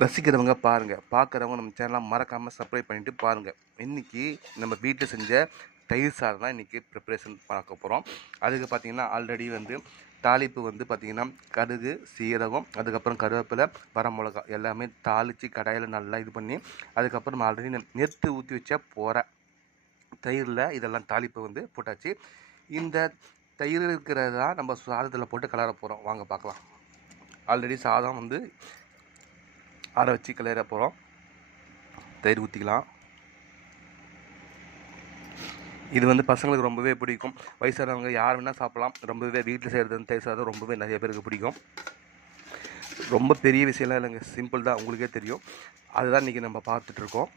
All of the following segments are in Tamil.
ரசிக்கிறவங்க பாருங்கள் பார்க்குறவங்க நம்ம சேனலாக மறக்காமல் சப்ஸ்கிரைப் பண்ணிவிட்டு பாருங்கள் இன்றைக்கி நம்ம வீட்டில் செஞ்ச தயிர் சாதம் தான் இன்றைக்கி ப்ரிப்ரேஷன் பார்க்க போகிறோம் அதுக்கு பார்த்திங்கன்னா ஆல்ரெடி வந்து தாளிப்பு வந்து பார்த்திங்கன்னா கடுகு சீரகம் அதுக்கப்புறம் கருவேப்பிலை வரமிளகா எல்லாமே தாளித்து கடாயில் நல்லா இது பண்ணி அதுக்கப்புறம் ஆல்ரெடி நெத்து ஊற்றி வச்ச போகிற தயிரில் இதெல்லாம் தாளிப்பு வந்து போட்டாச்சு. இந்த தயிர் இருக்கிறதா நம்ம சாதத்தில் போட்டு கலர போகிறோம் வாங்க பார்க்கலாம் ஆல்ரெடி சாதம் வந்து ஆற வச்சு கிளற போகிறோம் தயிர் ஊற்றிக்கலாம் இது வந்து பசங்களுக்கு ரொம்பவே பிடிக்கும். வயசானவங்க யார் வேணால் சாப்பிட்லாம். ரொம்பவே வீட்டில் செய்கிறது தயிர் சாதம் ரொம்பவே நிறைய பேருக்கு பிடிக்கும். ரொம்ப பெரிய விஷயம்லாம் இல்லைங்க. சிம்பிள் தான். உங்களுக்கே தெரியும். அதுதான் இன்றைக்கி நம்ம பார்த்துட்ருக்கோம்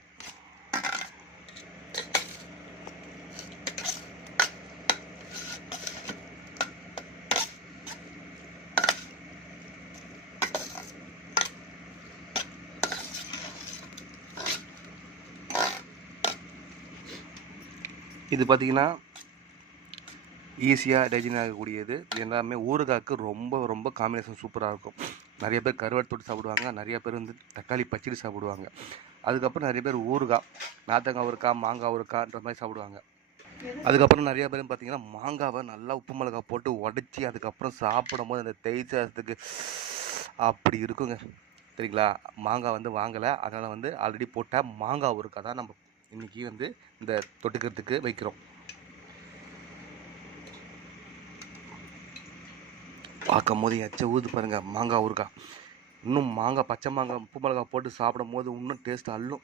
இது பார்த்திங்கன்னா ஈஸியாக டைஜன் ஆகக்கூடியது எல்லாமே ஊறுகாய்க்கு ரொம்ப ரொம்ப காம்பினேஷன் சூப்பராக இருக்கும். நிறைய பேர் கருவாடு தொட்டு சாப்பிடுவாங்க. நிறைய பேர் வந்து தக்காளி பச்சடி சாப்பிடுவாங்க. அதுக்கப்புறம் நிறைய பேர் ஊறுகாய் நாத்தங்காய் ஊறுக்காய் மாங்காய் ஊறுக்காய்ன்ற மாதிரி சாப்பிடுவாங்க. அதுக்கப்புறம் நிறைய பேர் பார்த்தீங்கன்னா மாங்காவை நல்லா உப்பு மிளகாய் போட்டு உடச்சி அதுக்கப்புறம் சாப்பிடும் போது அந்த தேய் சாதத்துக்கு அப்படி இருக்குங்க. சரிங்களா? மாங்காய் வந்து வாங்கலை. அதனால் வந்து ஆல்ரெடி போட்டால் மாங்காய் ஊறுக்காய் தான் நம்ம இன்றைக்கி வந்து இந்த தொட்டுக்கிறதுக்கு வைக்கிறோம். பார்க்கும் போது எச்ச ஊது பாருங்க மாங்காய் ஊறுகாய். இன்னும் மாங்காய் பச்சை மாங்காய் உப்பு மிளகாய் போட்டு சாப்பிடும் போது இன்னும் டேஸ்ட் அள்ளும்.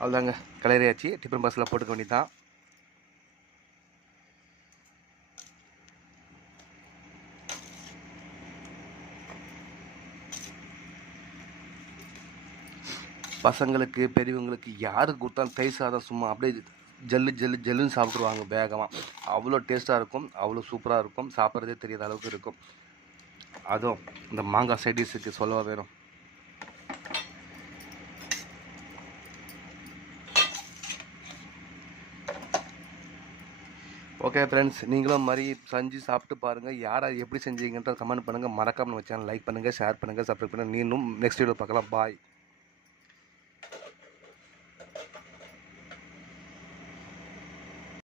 அவ்வளோதாங்க கிளறியாச்சு டிஃபன் பாக்ஸில் போட்டுக்க வேண்டியதான் பசங்களுக்கு பெரியவங்களுக்கு யாருக்கு கொடுத்தாலும் தயிர் சாதம் சும்மா அப்படியே ஜல்லு ஜல்லு ஜல்லுன்னு சாப்பிட்ருவாங்க வேகமாக அவ்வளோ டேஸ்ட்டாக இருக்கும் அவ்வளோ சூப்பராக இருக்கும் சாப்பிட்றதே தெரியாத அளவுக்கு இருக்கும். அதுவும் இந்த மாங்காய் சைடிஸுக்கு சொல்லவா வேணும். ஓகே ஃப்ரெண்ட்ஸ் நீங்களும் மாதிரி செஞ்சு சாப்பிட்டு பாருங்கள் யாரை எப்படி செஞ்சீங்கன்ற கமெண்ட் பண்ணுங்கள் மறக்காமல் நம்ம சேனல் லைக் பண்ணுங்கள் ஷேர் பண்ணுங்கள் சப்ஸ்கிரைப் பண்ணுங்கள் நீனும் நெக்ஸ்ட் வீடியோ பார்க்கலாம். பாய்